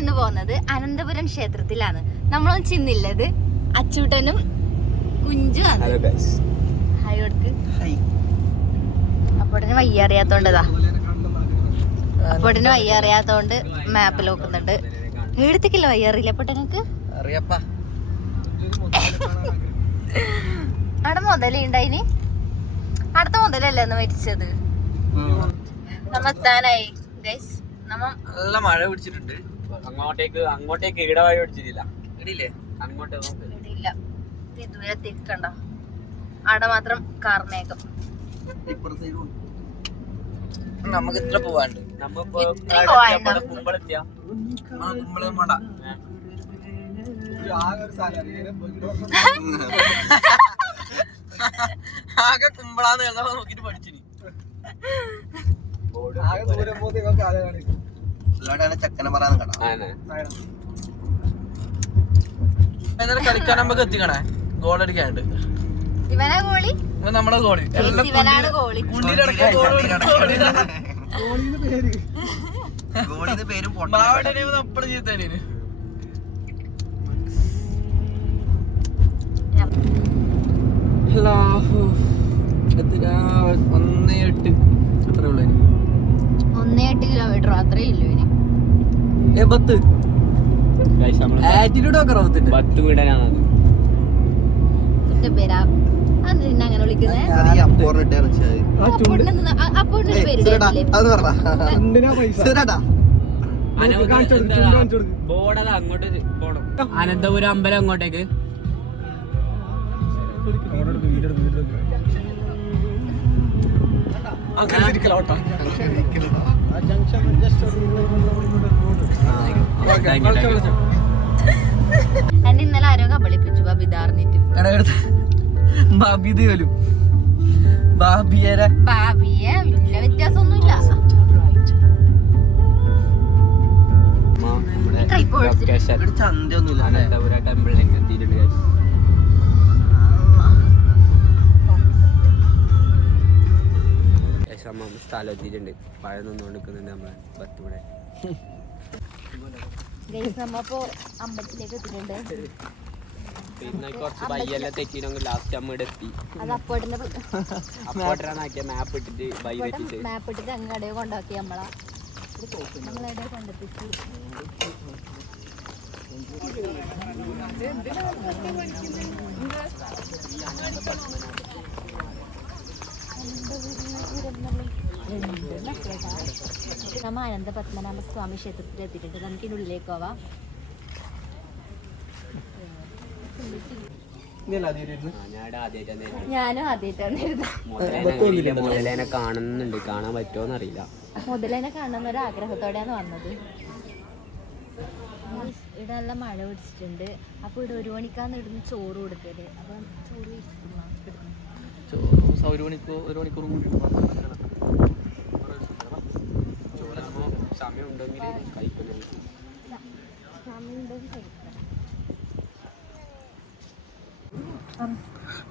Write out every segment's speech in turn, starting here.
ഇന്ന് പോകുന്നത് അനന്തപുരം ക്ഷേത്രത്തിലാണ്. നമ്മളൊന്നും ചിന്നില്ലത് അച്ചൂട്ടനും കുഞ്ചും ഹലോ ഗൈസ് ഹായ് കൊടുക്ക് അപ്പോട്ടിന് വയ്യ അറിയാത്തോണ്ടതാ അപ്പോട്ടിന് വയ്യ അറിയാത്തോണ്ട് മാപ്പിൽ നോക്കുന്നുണ്ട്. ഈടത്തേക്കില്ല വയ്യ അറിയില്ല? പൊട്ടനക്ക് അവിടെ മുതലുണ്ടായിന് അടുത്ത മുതലല്ലേ അന്ന് മരിച്ചത്? നമ്മ എത്താനായി ഗൈസ് നമ്മ നല്ല മഴ പിടിച്ചിട്ടുണ്ട്. അങ്ങോട്ടേക്ക് അങ്ങോട്ടേക്ക് ഇടവഴി പിടിച്ചിട്ടില്ല. ഇടില്ലേ അങ്ങോട്ട് നോക്ക്. ഇല്ല ദൂരത്തേക്ക് കണ്ടോ അവിടെ മാത്രം കാർമേഘം. നമുക്ക് ഇത്ര പോവാണ്ട് നമ്മളിപ്പോ? കുമ്പളെത്തിയ ആ കുമ്പളേ വേണ്ട ആകെ കുമ്പളാന്ന് നോക്കിട്ട് പഠിച്ചിനി. അല്ലാണ്ടാണ് ചെക്കനെ പറയാൻ കട എന്നാലും കളിക്കാൻ നമുക്ക് എത്തിക്കണേ? ഗോൾ അടിക്കാനുണ്ട് ഇവനാ ഗോളി ഇവൻ നമ്മളെ ഗോളി ഇവനാണ് ഗോളി കുണ്ടിയിലടക്കം ഗോളിന്ന് പേരും ബാവടനെ അപ്പഴും ചെയ്തേനെ ഏ പത്ത്. ആറ്റിറ്റ്യൂഡ് ഒക്കെ റവത്തിന്റെ പത്ത് വീടനാണ്. അങ്ങനെ വിളിക്കുന്നേ? അപ്പോട്ടിന്റെ പേര് ഇടല്ലേ? ബോർഡത് അങ്ങോട്ട് പോണം. അനന്തപുരം അമ്പലം അങ്ങോട്ടേക്ക്. എന്നെ ഇന്നലെ ആരോ കബളിപ്പിച്ചു ബബിതാർന്നിട്ട് ബാബി വരും ബാബിയരെ. ഭാവിയെ വലിയ വ്യത്യാസമൊന്നുമില്ല. ചന്തയൊന്നുമില്ല ടെമ്പിളിലേക്ക് എത്തിയിട്ടുണ്ട് സ്ഥലം എത്തിയിട്ടുണ്ട്. പഴം എടുക്കുന്നുണ്ട് നമ്മളെ നമ്മപ്പോ അമ്പലത്തിലേക്ക് എത്തിയിട്ടുണ്ട്. പിന്നെ കുറച്ച് ബയ്യെല്ലാം തെറ്റിനെങ്കിൽ ലാസ്റ്റ് അമ്മ ഇവിടെ എത്തി. ആക്കിയ മാപ്പ് ഇട്ടിട്ട് ബൈ വെച്ചിട്ട്. മാപ്പ് ഇട്ടിട്ട് അങ്ങടെ കൊണ്ടാക്കി നമ്മളാ. നമ്മളെവിടെ കൊണ്ടെത്തിച്ചു? നമ്മ അനന്ത പത്മനാഭ സ്വാമി ക്ഷേത്രത്തിൽ എത്തിയിട്ടുണ്ട്. നമുക്ക് ഇതിനുള്ളിലേക്ക് പോവാം. ഞാനും ആദ്യമായിട്ടാണ് മുതലേനെ കാണുന്നുണ്ട്? കാണാൻ പറ്റുമോന്ന് അറിയില്ല മുതലേനെ കാണുന്ന ഒരു ആഗ്രഹത്തോടെയാണ് വന്നത്. ഇവിടെ നല്ല മഴ പിടിച്ചിട്ടുണ്ട്. അപ്പോൾ ഇവിടെ ഒരു മണിക്കാന്ന് ഇവിടുന്ന് ചോറ് കൊടുത്തത് അപ്പം ചോറ് ചോറ്. ഒരു മണിക്കൂർ ഒരു മണിക്കൂർ ചോറാകുമ്പോൾ സമയം ഉണ്ടെങ്കിൽ കഴിക്കുന്നു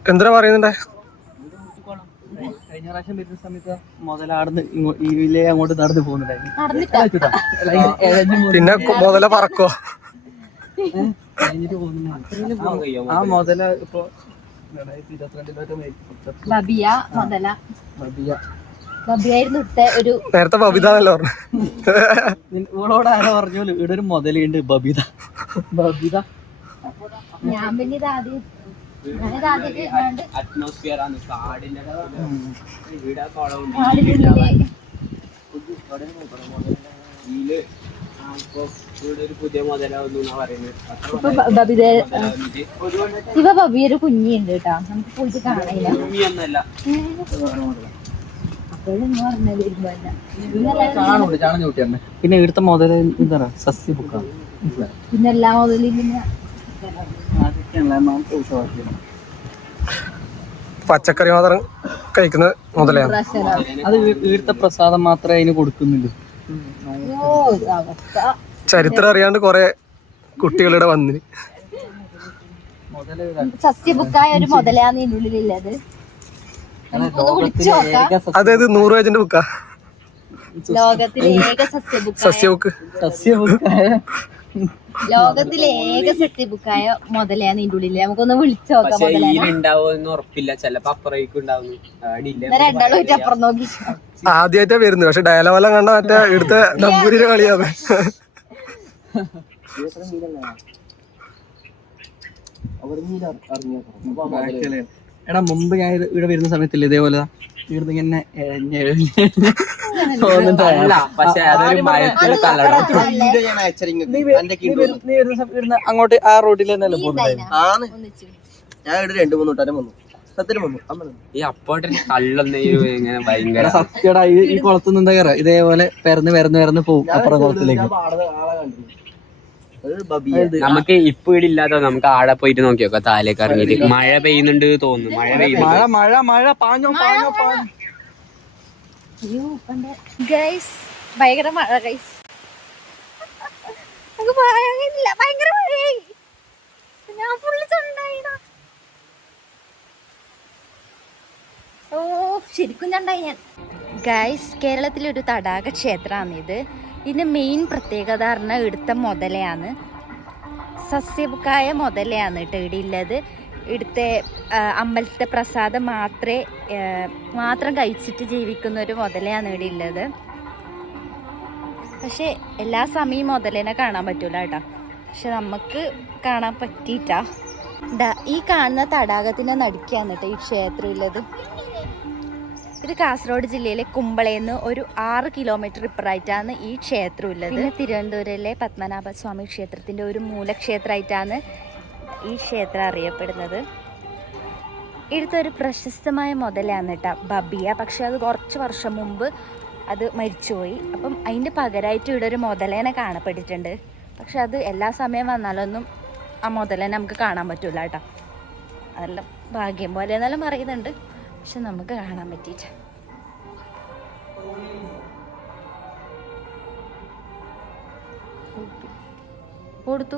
എന്താ പറയുന്നുണ്ടേ? കഴിഞ്ഞ പ്രാവശ്യം വരുന്ന സമയത്ത് മുതലാടുന്ന് ഇങ്ങോട്ട് അങ്ങോട്ട് നടന്നു പോകുന്നുണ്ടായിരുന്നു നടന്നിട്ടാ? പിന്നെ മുതല പറക്കോ? കഴിഞ്ഞിട്ട് പോകുന്നു. ആ മുതല ഇപ്പൊ രണ്ടായിരത്തി ഇരുപത്തിരണ്ടിലോട്ട് ഒരു നേരത്തെ പറഞ്ഞു? നിൻ- ഇവളോട് ആരോ പറഞ്ഞു ഇവിടെ ഒരു മുതലുണ്ട് ബബിത. ബബിത. ഞാൻ പിന്നെ ഇത് ആദ്യം ഞാനിത് ആദ്യമായിട്ട് കണ്ട് അറ്റ്മോസ്ഫിയർ ആണ് കാടിന്റെ ഇവിടെ കുളമുണ്ട് ബബിത ഇവ ബബിയൊരു കുഞ്ഞിണ്ട് കേട്ടാ. നമുക്ക് പോയിട്ട് കാണില്ല പിന്നെ ഇവിടുത്തെ മുതൽ എന്താ സസ്യ ബുക്കാണ് പിന്നെ എല്ലാ മുതലും പച്ചക്കറി മാത്രം കഴിക്കുന്ന മുതലാണ്. അത് ഈ- ഇവിടുത്തെ പ്രസാദം മാത്രമേ അതിന് കൊടുക്കുന്നുള്ളൂ. ചരിത്രം അറിയാണ്ട് കൊറേ കുട്ടികളുടെ വന്നിന്. മുതൽ സസ്യബുക്കായ ഒരു മുതലാന്ന് ഇതിന്റെ ഉള്ളിലുള്ളത് നമുക്കൊന്ന് വിളിച്ചു നോക്കാം അതായത് നൂറ് പേജിന്റെ ബുക്കാ. ലോകത്തിലെ ഏക സസ്യബുക്ക്. സസ്യബുക്കായ ലോകത്തിലെ ഏക സസ്യബുക്കായ മുതലയാ നിന്റെ ഉള്ളിൽ. നമുക്കൊന്ന് വിളിച്ചു നോക്കാം ഉറപ്പില്ല. ചിലപ്പോ അപ്പുറേക്കും ഉണ്ടാവും. അപ്പുറം നോക്കി. ആദ്യമായിട്ടാ വരുന്നത്. പക്ഷെ ഡയലോഗെല്ലാം കണ്ട മറ്റേ ഇവിടുത്തെ നമ്പൂരിന്റെ കളിയാണ്. എടാ മുമ്പ് ഞാൻ ഇവിടെ വരുന്ന സമയത്തില്ല ഇതേപോലെ ഇവിടുന്ന് ഇങ്ങനെ അങ്ങോട്ട് ആ റോഡിൽ തന്നെയല്ലേ പോകുന്നത്? ഞാൻ ഇവിടെ രണ്ടു മൂന്ന് കൂട്ടാരും വന്നു. ഈ അപ്പോട്ടെ ഇങ്ങനെ ഭയങ്കര സത്യടാ ഈ ഈ കുളത്തുനിന്ന് എന്താ കയറാ ഇതേപോലെ പെരന്ന് പെരന്ന് പെരന്ന് പോകും അപ്പുറം കുളത്തിലേക്ക്. നമുക്ക് ഇപ്പൊ ഇവിടെ ഇല്ലാത്ത നമുക്ക് ആടെ പോയിട്ട് നോക്കി നോക്കാം താലേക്ക് ഇറങ്ങിയിട്ട് മഴ പെയ്യുന്നുണ്ട് തോന്നുന്നു. മഴ മഴ പെയ്യുന്നുണ്ട്. മഴ മഴ പാഞ്ഞോ പാഞ്ഞോ പാഞ്ഞോ. ഗൈസ് ഭയങ്കര മഴ ഗൈസ് നമുക്ക് പറയാനില്ല. ഭയങ്കര മഴയായി. ഞാൻ ഫുള്ള് ചണ്ടായിടാ ഓ ശരിക്കും ചണ്ടായി ഞാൻ. ഗൈസ് കേരളത്തിലെ ഒരു തടാക ക്ഷേത്രമാണ് ഇത് ഇതിന്റെ മെയിൻ പ്രത്യേകത പറഞ്ഞാൽ എടുത്ത മുതലയാണ്. സസ്യക്കായ മുതലയാണ് കേട്ടോ ഇവിടെ ഉള്ളത്. ഇവിടുത്തെ അമ്പലത്തെ പ്രസാദം മാത്രമേ മാത്രം കഴിച്ചിട്ട് ജീവിക്കുന്ന ഒരു മുതലയാണ് ഇവിടെ ഉള്ളത്. പക്ഷെ എല്ലാ സമയം മുതലേനെ കാണാൻ പറ്റൂല കേട്ടോ. പക്ഷെ നമുക്ക് കാണാൻ പറ്റിയിട്ടാ. ഈ കാണുന്ന തടാകത്തിന്റെ നടുക്കാണ് കേട്ടോ ഈ ക്ഷേത്രം ഉള്ളത്. ഇത് കാസർഗോഡ് ജില്ലയിലെ കുമ്പളയെന്ന് ഒരു ആറ് കിലോമീറ്റർ ഇപ്പുറമായിട്ടാണ് ഈ ക്ഷേത്രം ഉള്ളത് പിന്നെ തിരുവനന്തപുരത്തിലെ പത്മനാഭ സ്വാമി ക്ഷേത്രത്തിന്റെ ഒരു മൂലക്ഷേത്രമായിട്ടാണ് ഈ ക്ഷേത്രം അറിയപ്പെടുന്നത്. ഇവിടുത്തെ ഒരു പ്രശസ്തമായ മുതലാണ് കേട്ടോ ബബിയ. പക്ഷെ അത് കുറച്ച് വർഷം മുമ്പ് അത് മരിച്ചുപോയി. അപ്പം അതിന്റെ പകരമായിട്ട് ഇവിടെ ഒരു മുതലേനെ കാണപ്പെട്ടിട്ടുണ്ട്. പക്ഷെ അത് എല്ലാ സമയം വന്നാലൊന്നും ആ മുതലേനെ നമുക്ക് കാണാൻ പറ്റില്ല കേട്ടോ. അതെല്ലാം ഭാഗ്യം പോലെ എന്നെല്ലാം പറയുന്നുണ്ട്. പക്ഷെ നമുക്ക് കാണാൻ പറ്റിയിട്ട് കൊടുത്തു.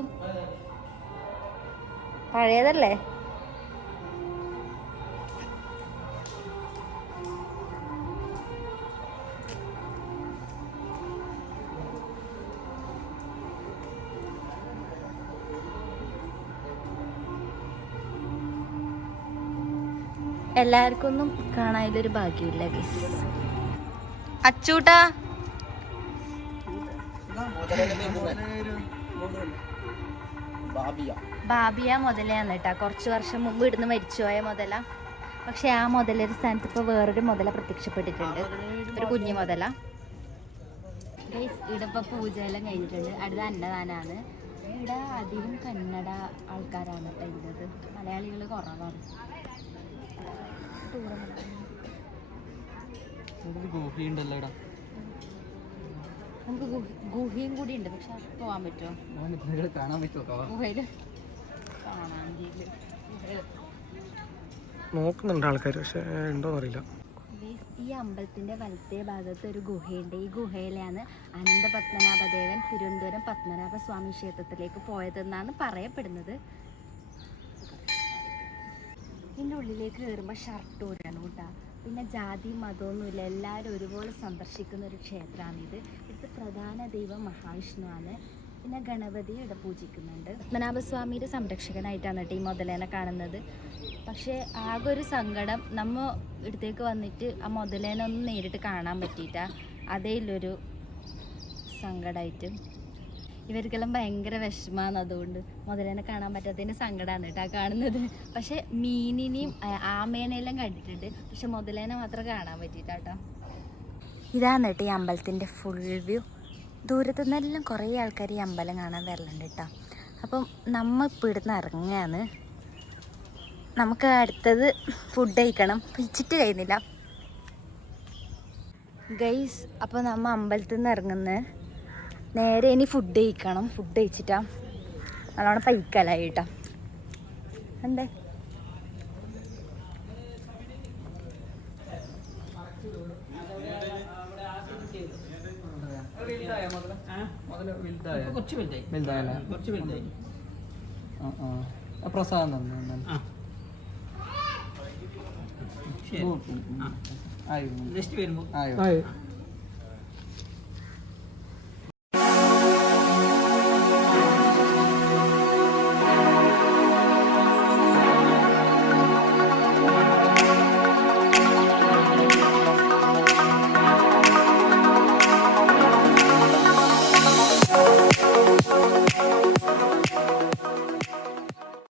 പഴയതല്ലേ? എല്ലാവർക്കും ഒന്നും കാണാനൊരു ഭാഗ്യമില്ല ഗീസ് അച്ചൂട്ടാ. ബാബിയ മുതലയാണ് കേട്ടാ കുറച്ച് വർഷം മുമ്പ് ഇടുന്ന് മരിച്ചുപോയ മുതല. പക്ഷെ ആ മുതലൊരു സ്ഥാനത്ത് ഇപ്പോൾ വേറൊരു മുതല പ്രത്യക്ഷപ്പെട്ടിട്ടുണ്ട്. ഒരു കുഞ്ഞു മുതല. ഇവിടെ ഇപ്പോൾ പൂജയെല്ലാം കഴിഞ്ഞിട്ടുണ്ട്. അടുത്ത അന്നദാനാണ്. ഇവിടെ അധികം കന്നഡ ആൾക്കാരാണ് കേട്ടോ ഉള്ളത് മലയാളികൾ കുറവാണ്. നമുക്ക് ഗുഹ- ഗുഹയും കൂടി ഉണ്ട്. പക്ഷെ പോവാൻ പറ്റുമോ? കാണാൻ പറ്റുമോ? ഗുഹയിൽ നോക്കുന്നുണ്ട് ആൾക്കാർ പക്ഷെ ഉണ്ടോ അറിയില്ല Guys, ഈ അമ്പലത്തിന്റെ വലത്തേ ഭാഗത്ത് ഒരു ഗുഹയുണ്ട്. ഈ ഗുഹയിലാണ് അനന്ത പത്മനാഭദേവൻ തിരുവനന്തപുരം പത്മനാഭ സ്വാമി ക്ഷേത്രത്തിലേക്ക് പോയതെന്നാണ് പറയപ്പെടുന്നത്. ഇതിന്റെ ഉള്ളിലേക്ക് കയറുമ്പോൾ ഷർട്ട് ഊരണം കേട്ടോ. പിന്നെ ജാതി മതമൊന്നുമില്ല എല്ലാവരും ഒരുപോലെ സന്ദർശിക്കുന്ന ഒരു ക്ഷേത്രമാണിത്. ഇവിടുത്തെ പ്രധാന ദൈവം മഹാവിഷ്ണുവാണ് പിന്നെ ഗണപതി ഇവിടെ പൂജിക്കുന്നുണ്ട്. പത്മനാഭസ്വാമിയുടെ സംരക്ഷകനായിട്ടാണ് കേട്ടോ ഈ മുതലേനെ കാണുന്നത്. പക്ഷേ ആകെ ഒരു സങ്കടം നമ്മ ഇടത്തേക്ക് വന്നിട്ട് ആ മുതലേനെ ഒന്ന് നേരിട്ട് കാണാൻ പറ്റിയിട്ട. അതേ ഉള്ളൊരു സങ്കടമായിട്ട് ഇവർക്കെല്ലാം ഭയങ്കര വിഷമാണ് അതുകൊണ്ട് മുതലേനെ കാണാൻ പറ്റാത്തതിന് സങ്കടമാണ് കേട്ടോ കാണുന്നത്. പക്ഷേ മീനിനെയും ആമേനെല്ലാം കണ്ടിട്ടുണ്ട്. പക്ഷെ മുതലേനെ മാത്രം കാണാൻ പറ്റിയിട്ടാട്ടോ. ഇതാണ് കേട്ടോ ഈ അമ്പലത്തിന്റെ ഫുൾ വ്യൂ ദൂരത്തു നിന്നെല്ലാം കുറേ ആൾക്കാർ ഈ അമ്പലം കാണാൻ വരലുണ്ട് കേട്ടോ അപ്പം നമ്മൾ ഇപ്പോൾ ഇവിടുന്ന് ഇറങ്ങുകയാണ് നമുക്ക് അടുത്തത് ഫുഡ് കഴിക്കണം. പിച്ചിട്ട് കഴിയുന്നില്ല. ഗൈസ് അപ്പോൾ നമ്മൾ അമ്പലത്തിൽ നിന്ന് ഇറങ്ങുന്നത് നേരെ ഇനി ഫുഡ് കഴിക്കണം. ഫുഡ് കഴിച്ചിട്ടാ. നല്ലോണം പൈക്കലായി കേട്ടോ എന്തേ? കുറച്ച് വലുതായി. വലുതായല്ലേ? കുറച്ച് വലുതായി. ആ ആ. ആ, പ്രസാദം തന്നു. ആയി. ആയോ.